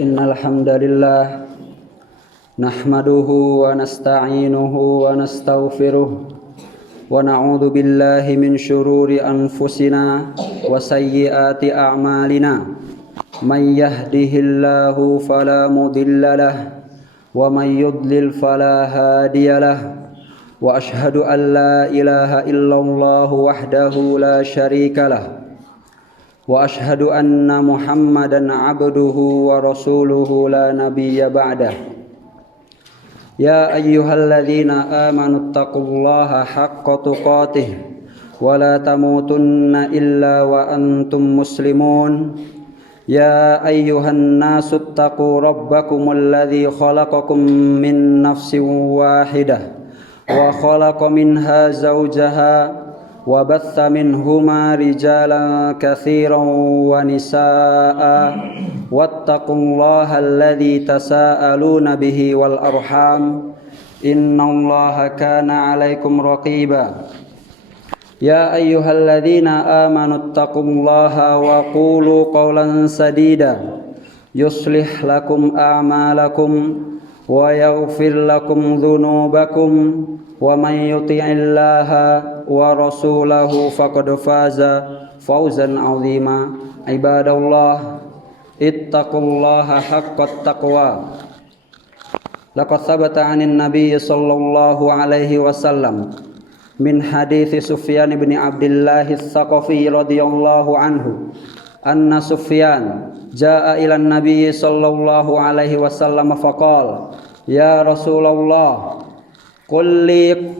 Innal hamdalillah nahmaduhu wa nasta'inuhu wa nastaghfiruh wa na'udzu billahi min syururi anfusina wa sayyiati a'malina. Man yahdihillahu fala mudilla lahu wa man yudlil fala hadiya lahu. Wa ashhadu an la ilaha illallah wahdahu la syarika lahu. Wa ashhadu anna Muhammadan abduhu wa rasuluhu la nabiyya ba'dah. Ya ayyuhalladzina amanu taqullaha haqqa tuqatih wa la tamutunna illa wa antum muslimun. Ya ayyuhan nasu taqu rabbakumul ladzi khalaqakum min nafsin wahidah wa khalaqa minha zawjaha wa batha minhuma rijalan katsiran wa nisaa wattaqullaha alladzi tasaaluna bihi wal arham innallaha kana 'alaikum raqiba. Ya ayyuhalladzina amanu taqullaha wa qulu qawlan sadida yuslih lakum a'malakum wa yaghfir lakum dhunubakum wa man yuti'illaha wa rasulahu faqad faza fawzan 'azima. Ibadallah, ittaqullaha haqqat taqwa. Laqad thabata 'anil nabiy sallallahu alaihi wasallam min hadithi Sufyan bin Abdullah Ats-Tsaqafi radhiyallahu anhu anna Sufyan jaa ila an-nabiy sallallahu alaihi wasallam faqala ya Rasulullah qul li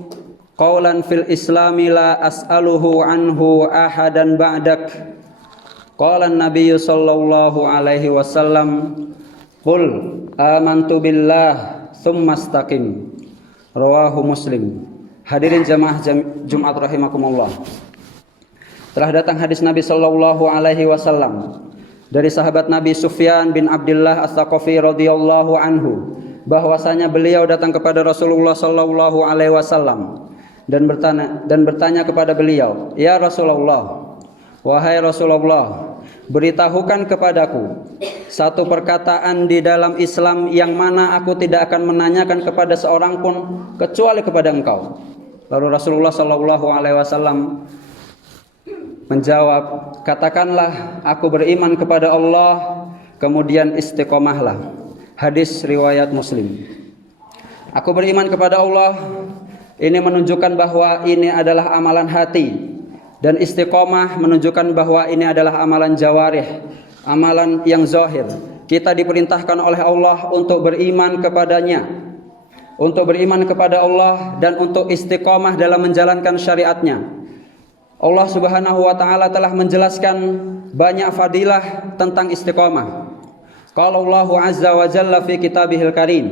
qawlan fil islami la as'aluhu anhu ahadan ba'dak. Qala an-nabiy sallallahu alaihi wasallam qul amantu billah tsumma istaqim. Rawahu Muslim. Hadirin jamaah Jumat rahimakumullah. Telah datang hadis Nabi sallallahu alaihi wasallam dari sahabat Nabi Sufyan bin Abdullah Ats-Tsaqafi radhiyallahu anhu bahwasanya beliau datang kepada Rasulullah sallallahu alaihi wasallam dan bertanya kepada beliau, "Ya Rasulullah, wahai Rasulullah, beritahukan kepadaku satu perkataan di dalam Islam yang mana aku tidak akan menanyakan kepada seorang pun kecuali kepada engkau." Lalu Rasulullah sallallahu alaihi wasallam menjawab, "Katakanlah aku beriman kepada Allah, kemudian istiqomahlah." Hadis riwayat Muslim. Aku beriman kepada Allah, ini menunjukkan bahwa ini adalah amalan hati, dan istiqomah menunjukkan bahwa ini adalah amalan jawarih, amalan yang zahir. Kita diperintahkan oleh Allah untuk beriman kepadanya, untuk beriman kepada Allah dan untuk istiqomah dalam menjalankan syariatnya. Allah Subhanahu wa taala telah menjelaskan banyak fadilah tentang istiqomah. Qala Allahu azza wa jalla fi kitabihil karim,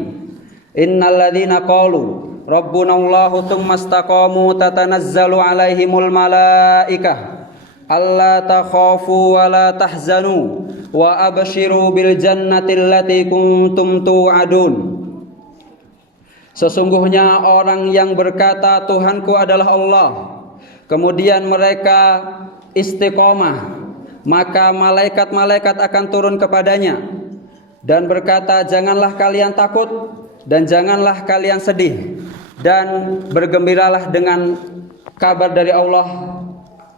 innal ladzina qalu rabbuna Allahu tsumma istaqamu tatanazzalu alaihimul malaikah alla takhafu wa la tahzanu wa abshiru bil jannati allati kuntum tu'adun. Sesungguhnya orang yang berkata Tuhanku adalah Allah, kemudian mereka istiqomah, maka malaikat-malaikat akan turun kepadanya dan berkata, janganlah kalian takut dan janganlah kalian sedih, dan bergembiralah dengan kabar dari Allah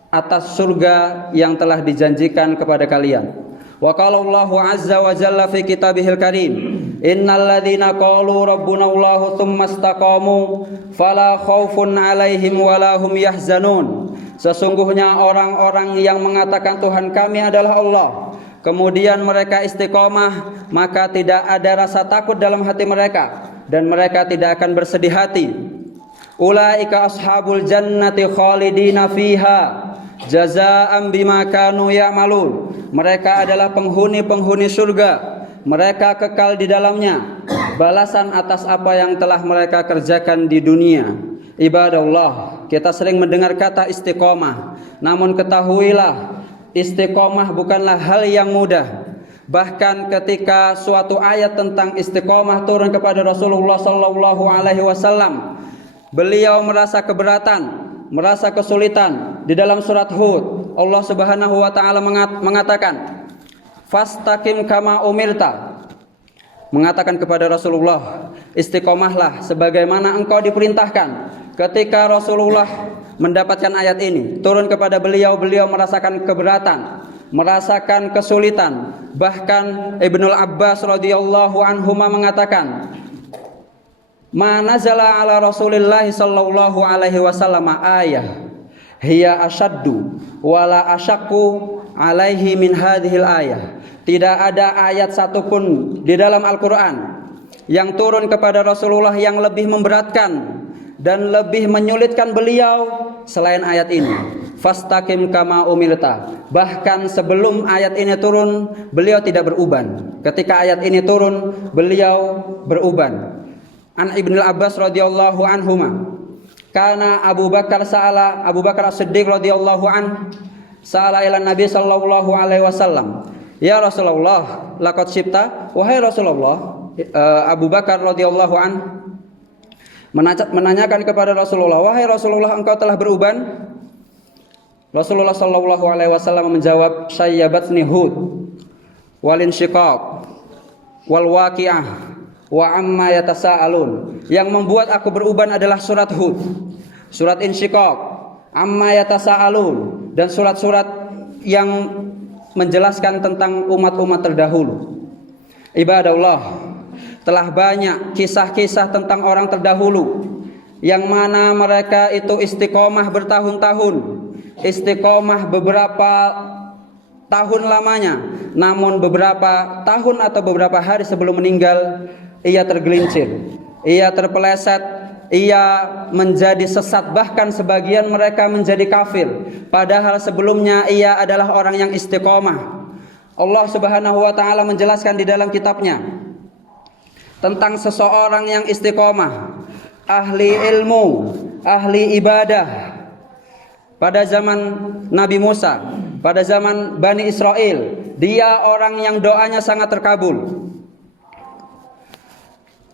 atas surga yang telah dijanjikan kepada kalian. Wa qala Allahu azza wa jalla fi kitabihil karim, innal ladzina qalu rabbuna Allahu tsumma istaqamu fala khaufun 'alaihim wala hum yahzanun. Sesungguhnya orang-orang yang mengatakan Tuhan kami adalah Allah, kemudian mereka istiqomah, maka tidak ada rasa takut dalam hati mereka dan mereka tidak akan bersedih hati. Ulaika ashabul jannati khalidina fiha jazaa'an bima kanu ya'malun. Mereka adalah penghuni-penghuni surga, mereka kekal di dalamnya, balasan atas apa yang telah mereka kerjakan di dunia. Ibadallah, kita sering mendengar kata istiqomah, namun ketahuilah istiqomah bukanlah hal yang mudah. Bahkan ketika suatu ayat tentang istiqomah turun kepada Rasulullah sallallahu alaihi wasallam, beliau merasa keberatan, merasa kesulitan. Di dalam surat Hud, Allah Subhanahu wa taala mengatakan, "Fastaqim kama umirta." mengatakan kepada Rasulullah, istiqomahlah sebagaimana engkau diperintahkan. Ketika Rasulullah mendapatkan ayat ini turun kepada beliau, beliau merasakan keberatan, merasakan kesulitan. Bahkan Ibnu Abbas radhiyallahu anhuma mengatakan, "Ma nazala ala Rasulillah sallallahu alaihi wasallam ayah hiya asyaddu wala asyakku alaihi min hadhil ayah." Tidak ada ayat satupun di dalam Al-Quran yang turun kepada Rasulullah yang lebih memberatkan dan lebih menyulitkan beliau selain ayat ini. Fastaqim kama umirta. Bahkan sebelum ayat ini turun, beliau tidak beruban. Ketika ayat ini turun, beliau beruban. An Ibnu Abbas radhiyallahu anhuma, karena Abu Bakar As-Siddiq radhiyallahu an sa'ala ila Nabi sallallahu alaihi wasallam, "Ya Rasulullah, laqad syibta." Wahai Rasulullah, Abu Bakar radhiyallahu an menanyakan kepada Rasulullah, "Wahai Rasulullah, engkau telah beruban?" Rasulullah sallallahu alaihi wasallam menjawab, "Syayyabatni Hud wal insyiqaq wal waqi'ah wa amma yatasaalun." Yang membuat aku beruban adalah surat Hud, surat insyiqaq, amma yatasaalun, dan surat-surat yang menjelaskan tentang umat-umat terdahulu. Ibadallah, telah banyak kisah-kisah tentang orang terdahulu yang mana mereka itu istiqomah bertahun-tahun, istiqomah beberapa tahun lamanya, namun beberapa tahun atau beberapa hari sebelum meninggal ia tergelincir, ia terpeleset, ia menjadi sesat, bahkan sebagian mereka menjadi kafir, padahal sebelumnya ia adalah orang yang istiqomah. Allah Subhanahu wa taala menjelaskan di dalam kitabnya tentang seseorang yang istiqomah, ahli ilmu, ahli ibadah pada zaman Nabi Musa, pada zaman Bani Israel. Dia orang yang doanya sangat terkabul.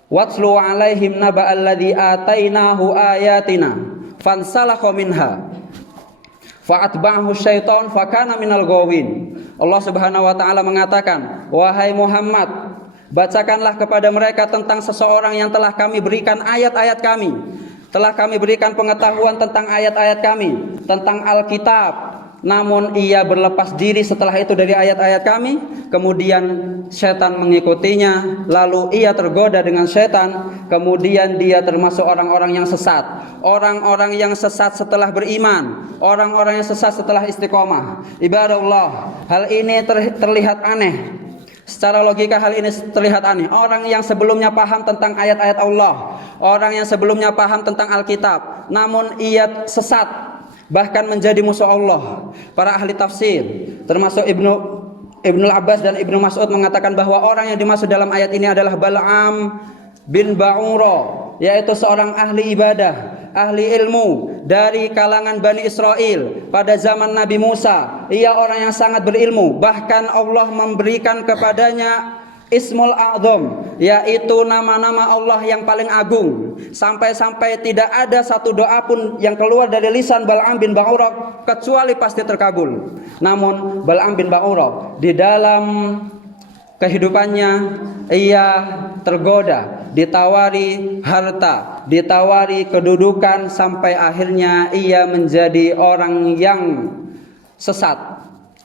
Watslu alaihim naba alladzi atainahu ayatina fansalakha minha fa'atba'ahu syaitan fakana minal ghawin. Allah Subhanahu wa taala mengatakan, "Wahai Muhammad, bacakanlah kepada mereka tentang seseorang yang telah kami berikan ayat-ayat kami, telah kami berikan pengetahuan tentang ayat-ayat kami, tentang Alkitab. Namun ia berlepas diri setelah itu dari ayat-ayat kami, kemudian setan mengikutinya, lalu ia tergoda dengan setan, kemudian dia termasuk orang-orang yang sesat. Orang-orang yang sesat setelah beriman, orang-orang yang sesat setelah istiqomah." Ibadallah, hal ini terlihat aneh. Secara logika hal ini terlihat aneh. Orang yang sebelumnya paham tentang ayat-ayat Allah, orang yang sebelumnya paham tentang Alkitab, namun ia sesat, bahkan menjadi musuh Allah. Para ahli tafsir, termasuk Ibnu Abbas dan Ibnu Mas'ud, mengatakan bahwa orang yang dimaksud dalam ayat ini adalah Bal'am bin Ba'ura, yaitu seorang ahli ibadah, ahli ilmu dari kalangan Bani Israel pada zaman Nabi Musa. Ia orang yang sangat berilmu, bahkan Allah memberikan kepadanya Ismul A'zam, yaitu nama-nama Allah yang paling agung. Sampai-sampai tidak ada satu doa pun yang keluar dari lisan Bal'am bin Ba'ura kecuali pasti terkabul. Namun Bal'am bin Ba'ura di dalam kehidupannya ia tergoda, ditawari harta, ditawari kedudukan, sampai akhirnya ia menjadi orang yang sesat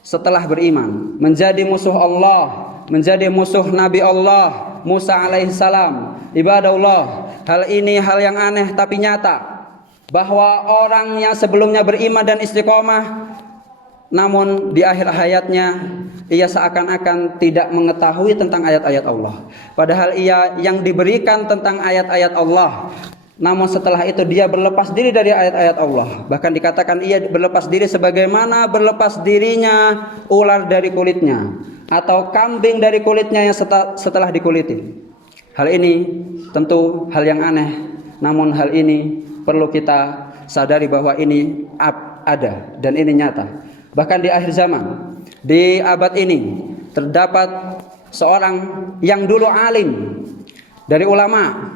setelah beriman, menjadi musuh Allah, menjadi musuh Nabi Allah Musa alaihissalam. Ibadallah, hal ini hal yang aneh tapi nyata, bahwa orang yang sebelumnya beriman dan istiqomah, namun di akhir hayatnya ia seakan-akan tidak mengetahui tentang ayat-ayat Allah, padahal ia yang diberikan tentang ayat-ayat Allah. Namun setelah itu dia berlepas diri dari ayat-ayat Allah. Bahkan dikatakan ia berlepas diri sebagaimana berlepas dirinya ular dari kulitnya, atau kambing dari kulitnya yang setelah dikuliti. Hal ini tentu hal yang aneh, namun hal ini perlu kita sadari bahwa ini ada dan ini nyata. Bahkan di akhir zaman, di abad ini, terdapat seorang yang dulu alim dari ulama,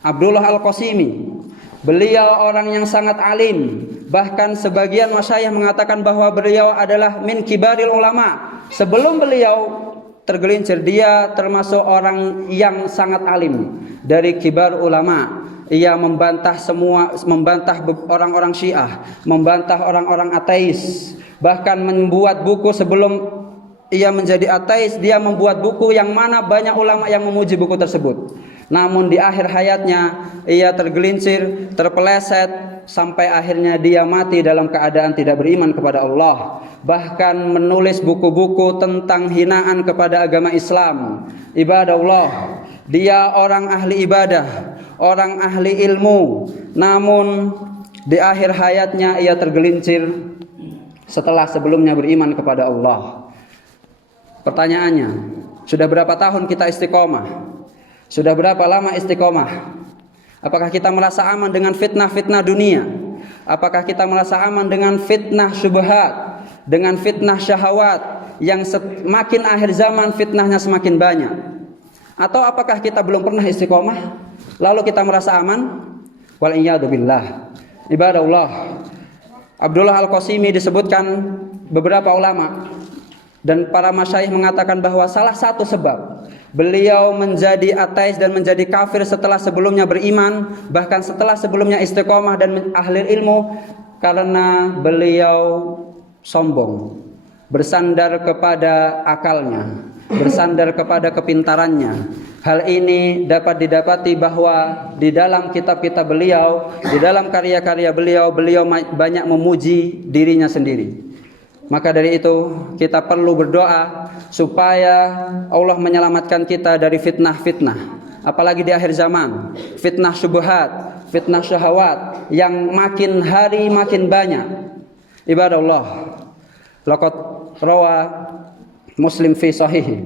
Abdullah Al-Qasimi. Beliau orang yang sangat alim, bahkan sebagian masyayikh mengatakan bahwa beliau adalah min kibaril ulama. Sebelum beliau tergelincir. Dia termasuk orang yang sangat alim dari kibar ulama. Ia membantah orang-orang Syiah, membantah orang-orang ateis, bahkan membuat buku sebelum ia menjadi ateis. Dia membuat buku yang mana banyak ulama yang memuji buku tersebut. Namun di akhir hayatnya ia tergelincir, terpeleset, sampai akhirnya dia mati dalam keadaan tidak beriman kepada Allah. Bahkan menulis buku-buku tentang hinaan kepada agama Islam. Ibadah Allah, dia orang ahli ibadah, orang ahli ilmu, namun di akhir hayatnya ia tergelincir setelah sebelumnya beriman kepada Allah. Pertanyaannya, sudah berapa tahun kita istiqomah? Sudah berapa lama istiqomah? Apakah kita merasa aman dengan fitnah-fitnah dunia? Apakah kita merasa aman dengan fitnah syubhat, dengan fitnah syahwat yang semakin akhir zaman fitnahnya semakin banyak? Atau apakah kita belum pernah istiqomah lalu kita merasa aman? Wal iyadu billah. Ibadah Allah, Abdullah Al-Qasimi disebutkan beberapa ulama dan para masyayikh mengatakan bahwa salah satu sebab beliau menjadi ateis dan menjadi kafir setelah sebelumnya beriman, bahkan setelah sebelumnya istiqomah dan ahli ilmu, karena beliau sombong, bersandar kepada akalnya, bersandar kepada kepintarannya. Hal ini dapat didapati bahwa di dalam kitab-kitab beliau, di dalam karya-karya beliau, beliau banyak memuji dirinya sendiri. Maka dari itu kita perlu berdoa supaya Allah menyelamatkan kita dari fitnah-fitnah, apalagi di akhir zaman, fitnah syubhat, fitnah syahwat yang makin hari makin banyak. Ibadah Allah, laqad rawa Muslim fi sahih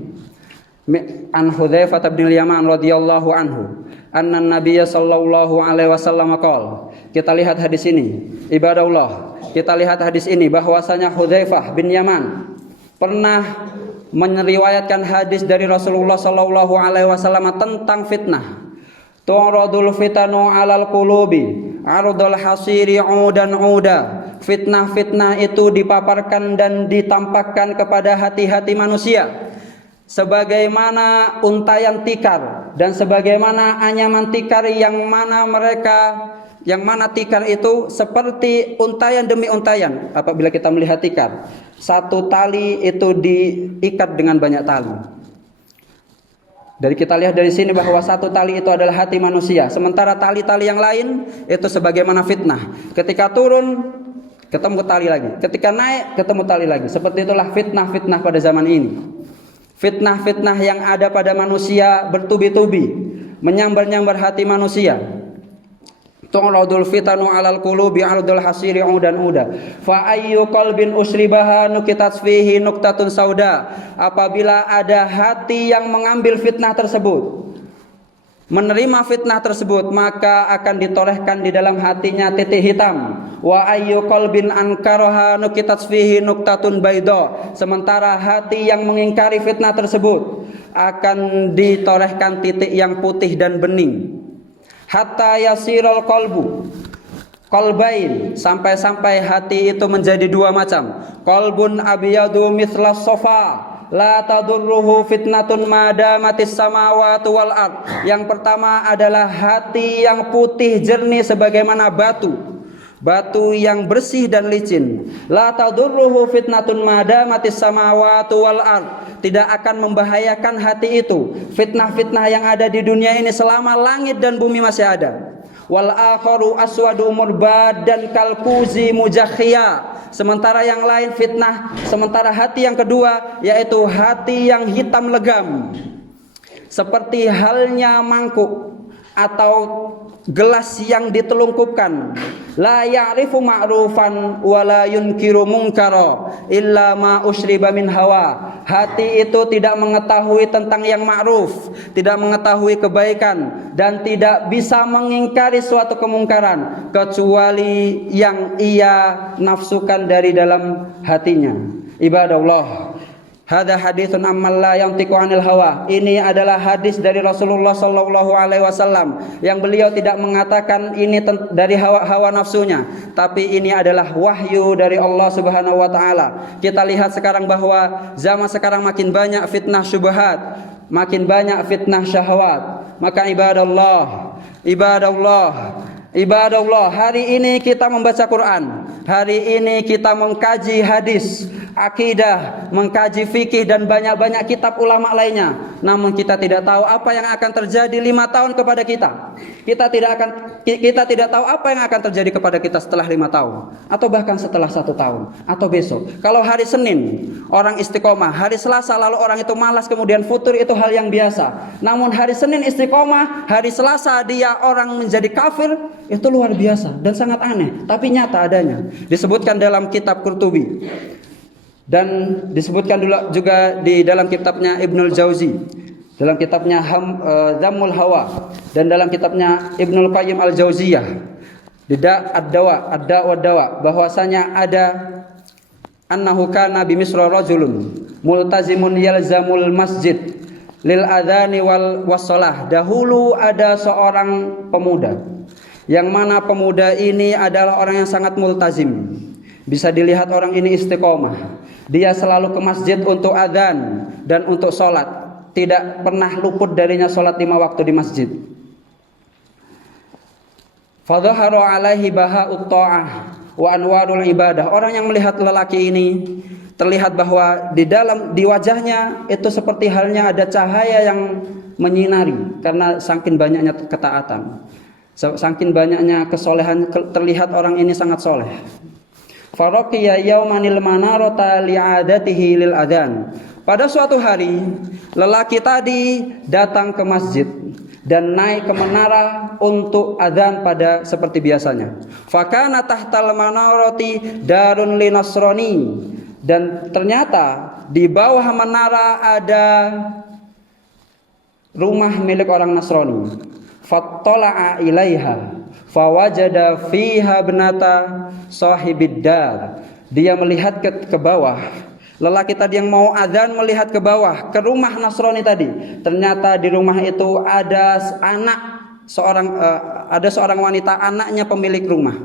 an Hudzaifah bin Yaman radhiyallahu anhu anna Nabiy sallallahu alaihi wasallam qala. Kita lihat hadis ini, ibadah Allah, kita lihat hadis ini bahwasanya Hudzaifah bin Yaman pernah meriwayatkan hadis dari Rasulullah sallallahu alaihi wasallam tentang fitnah. Tu'radul fitanu 'alal qulubi 'ardul hasiri 'udan 'uda. Fitnah-fitnah itu dipaparkan dan ditampakkan kepada hati-hati manusia sebagaimana untayan tikar dan sebagaimana anyaman tikar yang mana tikar itu seperti untayan demi untayan. Apabila kita melihat tikar, satu tali itu diikat dengan banyak tali. Dari kita lihat dari sini bahwa satu tali itu adalah hati manusia, sementara tali-tali yang lain itu sebagaimana fitnah. Ketika turun ketemu tali lagi, ketika naik ketemu tali lagi. Seperti itulah fitnah-fitnah pada zaman ini. Fitnah-fitnah yang ada pada manusia bertubi-tubi, menyambar-nyambar hati manusia. Tu'radul fitanu 'alal qulubi 'ardul hasiri 'udan 'uda. Fa ayyu qalbin usribaha nukitat fihi nuqtatun sauda. Apabila ada hati yang mengambil fitnah tersebut, menerima fitnah tersebut, maka akan ditorehkan di dalam hatinya titik hitam. Wa ayyu qalbin ankaraha nukitat fihi nuqtatun baida. Sementara hati yang mengingkari fitnah tersebut akan ditorehkan titik yang putih dan bening. Hatta yasirul qalbu qalbain, sampai-sampai hati itu menjadi dua macam. Qalbun abyadu mithlas sofa la tadurruhu fitnatun madamatis samawati wal ard. Yang pertama adalah hati yang putih jernih sebagaimana batu yang bersih dan licin. La tadurruhu fitnatun madamatis samawati wal ard. Tidak akan membahayakan hati itu fitnah-fitnah yang ada di dunia ini selama langit dan bumi masih ada. Wal akharu aswadu murbad dan kalkuzi mujakhia. Sementara yang lain fitnah, sementara hati yang kedua yaitu hati yang hitam legam, seperti halnya mangkuk atau gelas yang ditelungkupkan. La ya'rifu ma'rufan wa la yunkiru munkara illa ma usyriba min hawa. Hati itu tidak mengetahui tentang yang ma'ruf, tidak mengetahui kebaikan, dan tidak bisa mengingkari suatu kemungkaran kecuali yang ia nafsukan dari dalam hatinya. Ibadah Allah, Hadza haditsun amman la yantiqu 'anil hawa. Ini adalah hadis dari Rasulullah sallallahu alaihi wasallam yang beliau tidak mengatakan ini dari hawa nafsunya, tapi ini adalah wahyu dari Allah Subhanahu wa taala. Kita lihat sekarang bahwa zaman sekarang makin banyak fitnah syubhat, makin banyak fitnah syahwat. Maka ibadallah, hari ini kita membaca Quran, hari ini kita mengkaji hadis, akidah, mengkaji fikih dan banyak-banyak kitab ulama lainnya. Namun kita tidak tahu apa yang akan terjadi 5 tahun kepada kita. Kita tidak tahu apa yang akan terjadi kepada kita setelah 5 tahun, atau bahkan setelah 1 tahun, atau besok. Kalau hari Senin orang istiqomah, hari Selasa lalu orang itu malas kemudian futur, itu hal yang biasa. Namun hari Senin istiqomah, hari Selasa dia orang menjadi kafir, itu luar biasa dan sangat aneh, tapi nyata adanya. Disebutkan dalam kitab Qurtubi dan disebutkan juga di dalam kitabnya Ibnul Jauzi, dalam kitabnya Dhammul Hawa, dan dalam kitabnya Ibnul Qayyim Al-Jauziyah di Ad-Dawa, bahwasanya ada annahu kana bi Misra rajulun multazimun yalzamul masjid lil adhani wal wassalah. Dahulu ada seorang pemuda, yang mana pemuda ini adalah orang yang sangat multazim. Bisa dilihat orang ini istiqomah. Dia selalu ke masjid untuk adzan dan untuk sholat. Tidak pernah luput darinya sholat 5 waktu di masjid. Fadhaharu alaihi baha'ut ta'ah wa anwarul ibadah. Orang yang melihat lelaki ini, terlihat bahwa di wajahnya itu seperti halnya ada cahaya yang menyinari, karena saking banyaknya ketaatan, saking banyaknya kesolehan, terlihat orang ini sangat soleh. Faraqiya yaumanil manarata li'adatihi lil adhan. Pada suatu hari lelaki tadi datang ke masjid dan naik ke menara untuk adzan pada seperti biasanya. Fakana tahtal manarati darun linasrani. Dan ternyata di bawah menara ada rumah milik orang Nasrani. Fattala'a ilaiha fawajada fiha ibnata sahibid dar. Dia melihat ke bawah. Lelaki tadi yang mau adzan melihat ke bawah, ke rumah Nasrani tadi. Ternyata di rumah itu ada seorang wanita, anaknya pemilik rumah.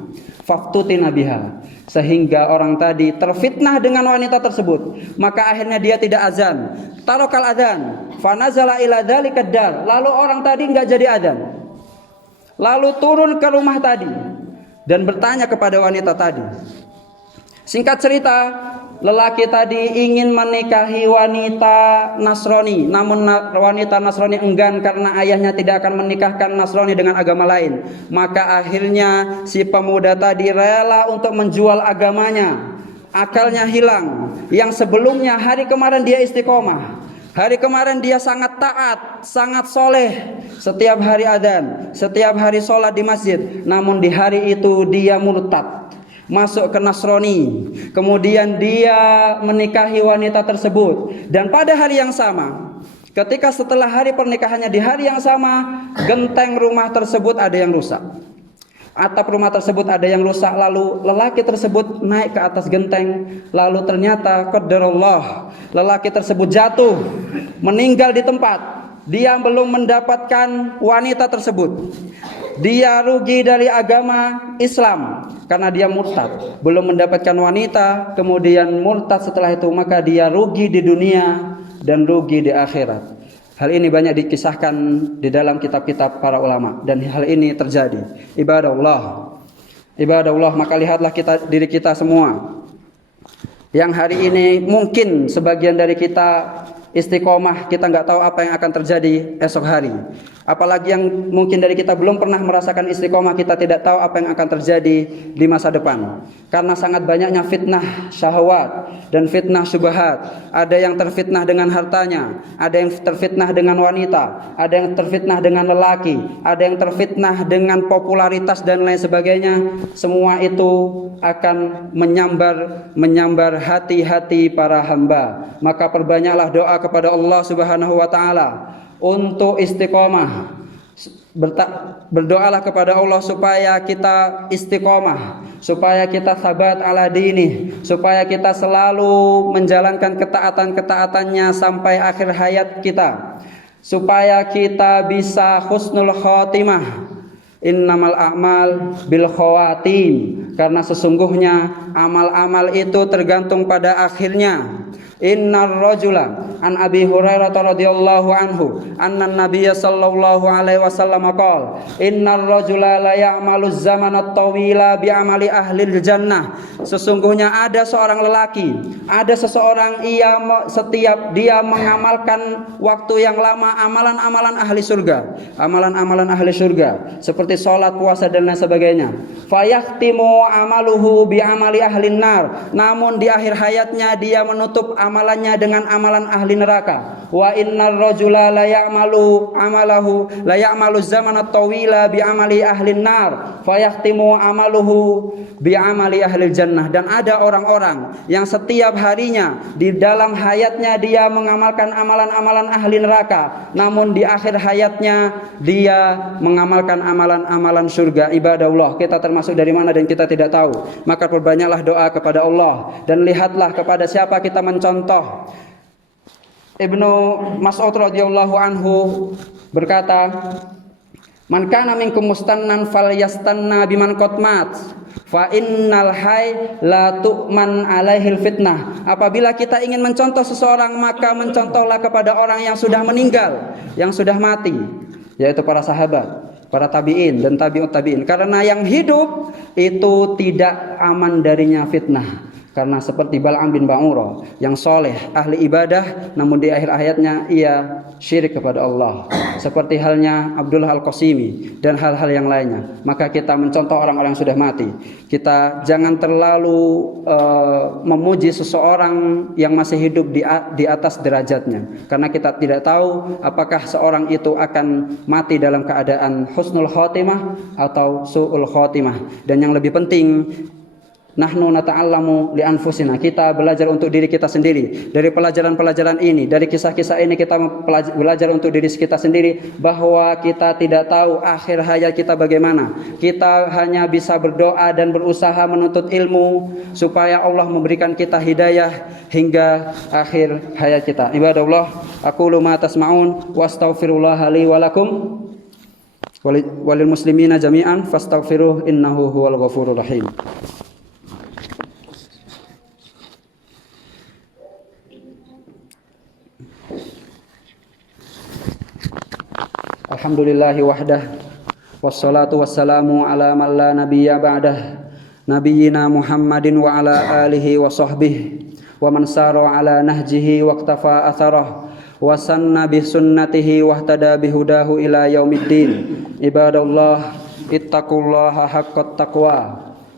Faftutina biha. Sehingga orang tadi terfitnah dengan wanita tersebut. Maka akhirnya dia tidak azan. Tarakal adzan, fanazala ila dzalikad dar. Lalu orang tadi enggak jadi adzan. Lalu turun ke rumah tadi dan bertanya kepada wanita tadi. Singkat cerita, lelaki tadi ingin menikahi wanita Nasrani, namun wanita Nasrani enggan karena ayahnya tidak akan menikahkan Nasrani dengan agama lain. Maka akhirnya si pemuda tadi rela untuk menjual agamanya. Akalnya hilang. Yang sebelumnya hari kemarin dia istiqomah, hari kemarin dia sangat taat, sangat soleh, setiap hari adzan, setiap hari sholat di masjid. Namun di hari itu dia murtad, masuk ke Nasrani. Kemudian dia menikahi wanita tersebut. Dan pada hari yang sama, ketika setelah hari pernikahannya, di hari yang sama, genteng rumah tersebut ada yang rusak, atap rumah tersebut ada yang rusak. Lalu lelaki tersebut naik ke atas genteng. Lalu ternyata qadarullah, lelaki tersebut jatuh, meninggal di tempat. Dia belum mendapatkan wanita tersebut. Dia rugi dari agama Islam karena dia murtad, belum mendapatkan wanita, kemudian murtad setelah itu. Maka dia rugi di dunia dan rugi di akhirat. Hal ini banyak dikisahkan di dalam kitab-kitab para ulama, dan hal ini terjadi. Ibadallah, maka lihatlah diri kita semua yang hari ini mungkin sebagian dari kita istiqomah, kita nggak tahu apa yang akan terjadi esok hari. Apalagi yang mungkin dari kita belum pernah merasakan istiqomah, kita tidak tahu apa yang akan terjadi di masa depan. Karena sangat banyaknya fitnah syahwat dan fitnah syubhat. Ada yang terfitnah dengan hartanya, ada yang terfitnah dengan wanita, ada yang terfitnah dengan lelaki, ada yang terfitnah dengan popularitas dan lain sebagainya. Semua itu akan menyambar hati-hati para hamba. Maka perbanyaklah doa kepada Allah Subhanahu wa taala untuk istiqomah. berdoalah kepada Allah supaya kita istiqomah, supaya kita sabat ala dini, supaya kita selalu menjalankan ketaatan-ketaatannya sampai akhir hayat kita, supaya kita bisa husnul khotimah. Innamal a'mal bil khawatim, karena sesungguhnya amal-amal itu tergantung pada akhirnya. Innar rajula an Abi Hurairah radhiyallahu anhu anna Nabiy sallallahu alaihi wasallam qala innar rajula la ya'malu zaman at-tawila bi amali ahli jannah. Sesungguhnya ada seorang lelaki, ada seseorang setiap dia mengamalkan waktu yang lama amalan-amalan ahli surga, amalan-amalan ahli surga seperti salat, puasa dan lain sebagainya. Fayahtimu amaluhu bi amali ahli nar, namun di akhir hayatnya dia menutup amalannya dengan amalan ahli neraka. Wa innar rajula la ya'malu zaman at-tawila bi amali ahli nar fayahtimu amaluhu bi amali ahli jannah. Dan ada orang-orang yang setiap harinya di dalam hayatnya dia mengamalkan amalan-amalan ahli neraka, namun di akhir hayatnya dia mengamalkan amalan-amalan surga. Ibadallah, kita termasuk dari mana dan kita tidak tahu. Maka perbanyaklah doa kepada Allah dan lihatlah kepada siapa kita mencontoh. Ibnu Mas'ud radhiyallahu anhu berkata, "Man kana minkum mustannan falyastanna biman qad mat, fa innal hayy la tu'man alaihil fitnah." Apabila kita ingin mencontoh seseorang, maka mencontohlah kepada orang yang sudah meninggal, yang sudah mati, yaitu para sahabat, para tabi'in dan tabi'ut tabi'in. Karena yang hidup itu tidak aman darinya fitnah. Karena seperti Bal'am bin Ba'ura yang soleh, ahli ibadah, namun di akhir hayatnya ia syirik kepada Allah. Seperti halnya Abdullah Al-Qasimi dan hal-hal yang lainnya. Maka kita mencontoh orang-orang yang sudah mati. Kita jangan terlalu memuji seseorang yang masih hidup di atas derajatnya. Karena kita tidak tahu apakah seorang itu akan mati dalam keadaan husnul khotimah atau su'ul khotimah. Dan yang lebih penting, nahnu nata'allamu li anfusina, kita belajar untuk diri kita sendiri. Dari pelajaran-pelajaran ini, dari kisah-kisah ini kita belajar untuk diri kita sendiri bahwa kita tidak tahu akhir hayat kita bagaimana. Kita hanya bisa berdoa dan berusaha menuntut ilmu supaya Allah memberikan kita hidayah hingga akhir hayat kita. Ibadallah, aqulu ma tasma'un wa astaghfirullaha li wa lakum walil muslimina jami'an fastaghfiruh innahu huwal ghafurur rahim. Alhamdulillahi wahdah, wassalatu wassalamu ala man la nabiyya ba'dah, nabiyyina Muhammadin wa ala alihi wa sahbihi wa man sara ala nahjihi wa iktafa atharah wa sanna bi sunnatihi wa ihtada bihudahu ila yaumiddin. Ibadallah, ittaqullaha haqqat taqwa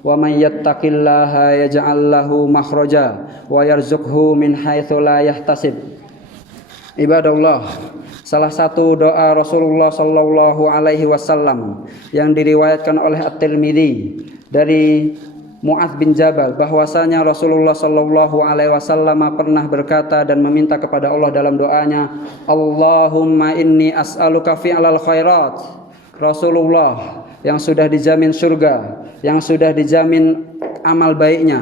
wa man yattaqillaha yaj'al lahu makhraja wa yarzuqhu min haitsu la yahtasib. Ibadallah, salah satu doa Rasulullah sallallahu alaihi wasallam yang diriwayatkan oleh At-Tirmidzi dari Mu'adz bin Jabal bahwasanya Rasulullah sallallahu alaihi wasallam pernah berkata dan meminta kepada Allah dalam doanya, Allahumma inni as'aluka fi'lal khairat. Rasulullah yang sudah dijamin surga, yang sudah dijamin amal baiknya.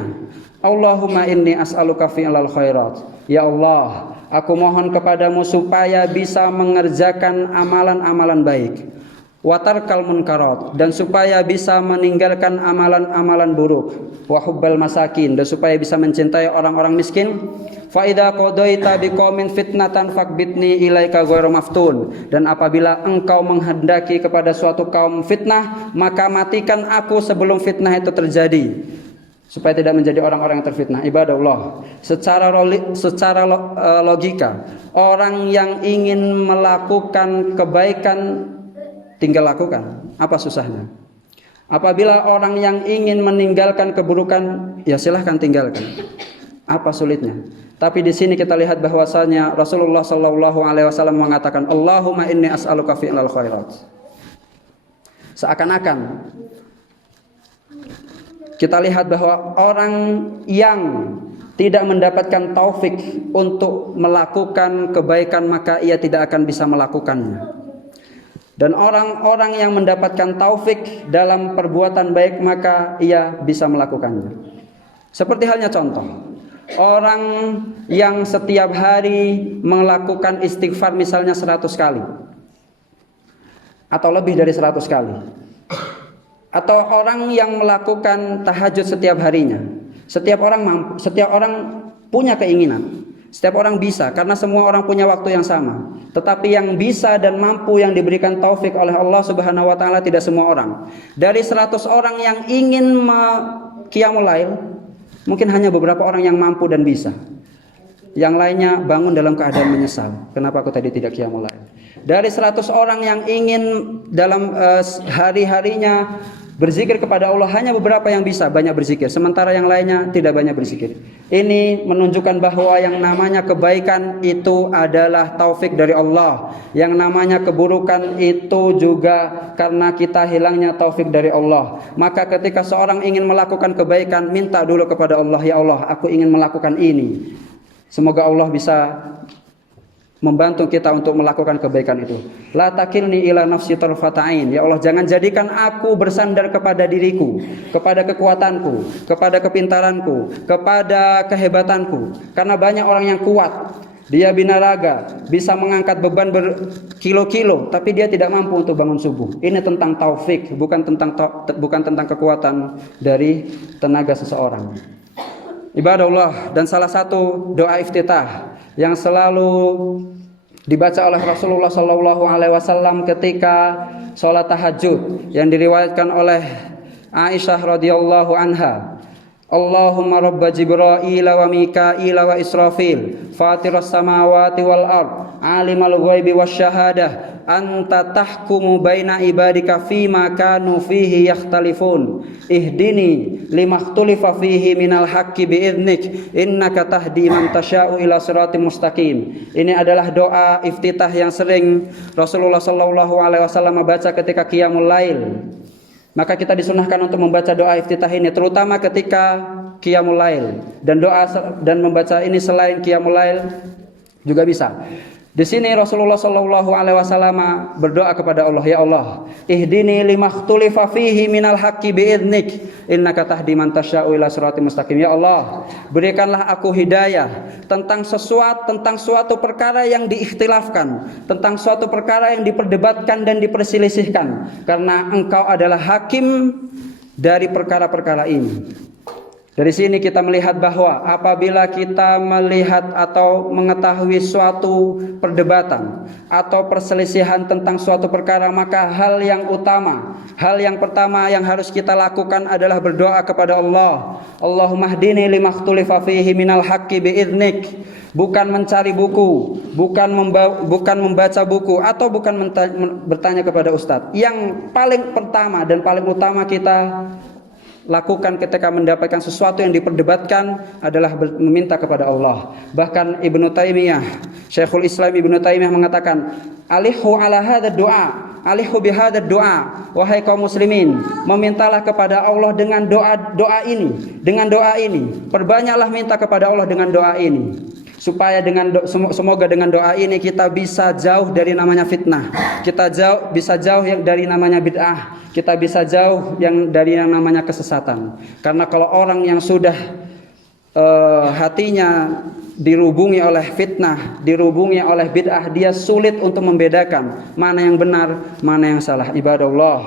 Allahumma inni as'aluka fi'lal khairat. Ya Allah, aku mohon kepadamu supaya bisa mengerjakan amalan-amalan baik, watarkal munkarat, dan supaya bisa meninggalkan amalan-amalan buruk, wa hubbal masakin, dan supaya bisa mencintai orang-orang miskin. Fa idza qadaita biqaumin fitnatan fakbitni ilaika ghairu maftun, dan apabila engkau menghendaki kepada suatu kaum fitnah, maka matikan aku sebelum fitnah itu terjadi, supaya tidak menjadi orang-orang yang terfitnah. Ibadallah, secara logika, orang yang ingin melakukan kebaikan tinggal lakukan, apa susahnya? Apabila orang yang ingin meninggalkan keburukan, ya silahkan tinggalkan, apa sulitnya? Tapi di sini kita lihat bahwasanya Rasulullah sallallahu alaihi wasallam mengatakan, Allahumma inni as'aluka fi'lal khairat. Seakan-akan kita lihat bahwa orang yang tidak mendapatkan taufik untuk melakukan kebaikan, maka ia tidak akan bisa melakukannya. Dan orang-orang yang mendapatkan taufik dalam perbuatan baik maka ia bisa melakukannya. Seperti halnya contoh, orang yang setiap hari melakukan istighfar misalnya 100 kali atau lebih dari 100 kali, atau orang yang melakukan tahajud setiap harinya. Setiap orang mampu, setiap orang punya keinginan. Setiap orang bisa, karena semua orang punya waktu yang sama. Tetapi yang bisa dan mampu yang diberikan taufik oleh Allah Subhanahu wa taala tidak semua orang. Dari 100 orang yang ingin qiyamul lail, mungkin hanya beberapa orang yang mampu dan bisa. Yang lainnya bangun dalam keadaan menyesal. Kenapa aku tadi tidak qiyamul lail? Dari 100 orang yang ingin dalam hari-harinya berzikir kepada Allah, hanya beberapa yang bisa banyak berzikir, sementara yang lainnya tidak banyak berzikir. Ini menunjukkan bahwa yang namanya kebaikan itu adalah taufik dari Allah. Yang namanya keburukan itu juga karena kita hilangnya taufik dari Allah. Maka ketika seorang ingin melakukan kebaikan, minta dulu kepada Allah, ya Allah, aku ingin melakukan ini. Semoga Allah bisa membantu kita untuk melakukan kebaikan itu. La takilni ila nafsi tarfata'ain. Ya Allah, jangan jadikan aku bersandar kepada diriku, kepada kekuatanku, kepada kepintaranku, kepada kehebatanku. Karena banyak orang yang kuat, dia binaraga, bisa mengangkat beban berkilo-kilo, tapi dia tidak mampu untuk bangun subuh. Ini tentang taufik, bukan tentang kekuatan dari tenaga seseorang. Ibadah Allah, dan salah satu doa iftitah yang selalu dibaca oleh Rasulullah SAW ketika sholat tahajud, yang diriwayatkan oleh Aisyah radhiyallahu anha. Allahumma rabba Jibril wa Mikail wa Israfil, fatiras samawati wal ard, alimal ghaibi wasyahadah, anta tahkumu baina ibadika fima kanu fihi yakhtalifun, ihdini limakhtulifa fihi minal haqqi biidnik, innaka tahdi man tasya'u ila siratim mustaqim. Ini adalah doa iftitah yang sering Rasulullah SAW baca ketika qiyamul lail. Maka kita disunahkan untuk membaca doa iftitah ini terutama ketika qiyamul lail, dan doa dan membaca ini selain qiyamul lail juga bisa. Di sini Rasulullah SAW berdoa kepada Allah, ya Allah, ihdini limakhtulifa fihi minal haqqi biidnik, innaka tahdi man tasya'u ila siratim mustaqim. Ya Allah, berikanlah aku hidayah tentang suatu perkara yang diikhtilafkan, tentang suatu perkara yang diperdebatkan dan diperselisihkan, karena Engkau adalah hakim dari perkara-perkara ini. Dari sini kita melihat bahwa apabila kita melihat atau mengetahui suatu perdebatan atau perselisihan tentang suatu perkara, maka hal yang pertama yang harus kita lakukan adalah berdoa kepada Allah. Allahumma hdini limakhtulifa fihi minal haqqi biidnik. Bukan mencari buku, bukan membaca buku, atau bukan bertanya kepada ustadz. Yang paling pertama dan paling utama kita lakukan ketika mendapatkan sesuatu yang diperdebatkan adalah meminta kepada Allah. Bahkan Ibnu Taimiyah, Syekhul Islam Ibnu Taimiyah mengatakan, alihu ala hadzal du'a, alihu bihadzal du'a, wahai kaum muslimin, memintalah kepada Allah dengan doa ini, perbanyaklah minta kepada Allah dengan doa ini, supaya semoga dengan doa ini kita bisa jauh dari namanya fitnah, kita bisa jauh dari namanya bid'ah, kita bisa jauh dari yang namanya kesesatan. Karena kalau orang yang sudah hatinya dirubungi oleh fitnah, dirubungi oleh bid'ah, dia sulit untuk membedakan mana yang benar, mana yang salah. Ibadah Allah,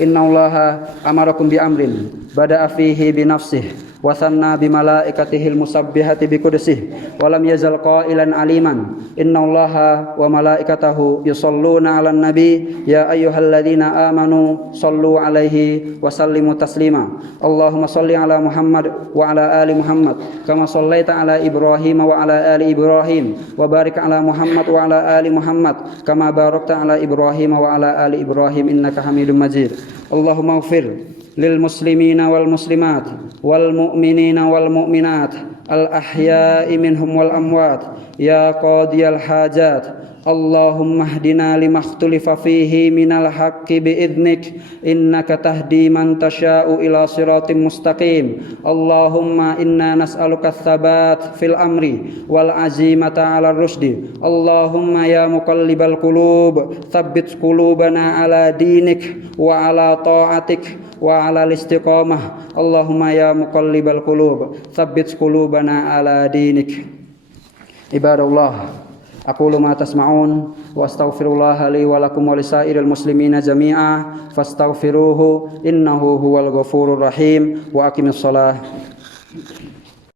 innallaha amarakum bi amrin bada'a fihi bi nafsihi wa sanna bi malaikatihil musabbihati bi qudsihi wa lam yazal qailan aliman, innallaha wa malaikatahu yusholluna 'alan nabi ya ayyuhalladzina amanu shallu 'alaihi wa sallimu taslima. Allahumma shalli 'ala Muhammad wa 'ala ali Muhammad kama shallaita 'ala Ibrahim wa 'ala ali Ibrahim wa barik 'ala Muhammad wa 'ala ali Muhammad kama barakta 'ala Ibrahim wa 'ala ali Ibrahim innaka Hamidum Majid. Allahumma ighfir lil muslimina wal muslimat wal mu'minina wal mu'minat الأحياء منهم والأموات يا قاضي الحاجات اللهم اهدنا لما اختلف فيه من الحق بإذنك إنك تهدي من تشاء إلى صراط مستقيم اللهم إنا نسألك الثبات في الأمر والعزيمة على الرشد اللهم يا مقلب القلوب ثبت قلوبنا على دينك وعلى طاعتك وعلى الاستقامة اللهم يا مقلب القلوب ثبت قلوبنا على دينك عباد الله أقول ما تسمعون وأستغفر الله لي ولكم ولسائر المسلمين جميعا فاستغفروه إنه هو الغفور الرحيم وأقم الصلاة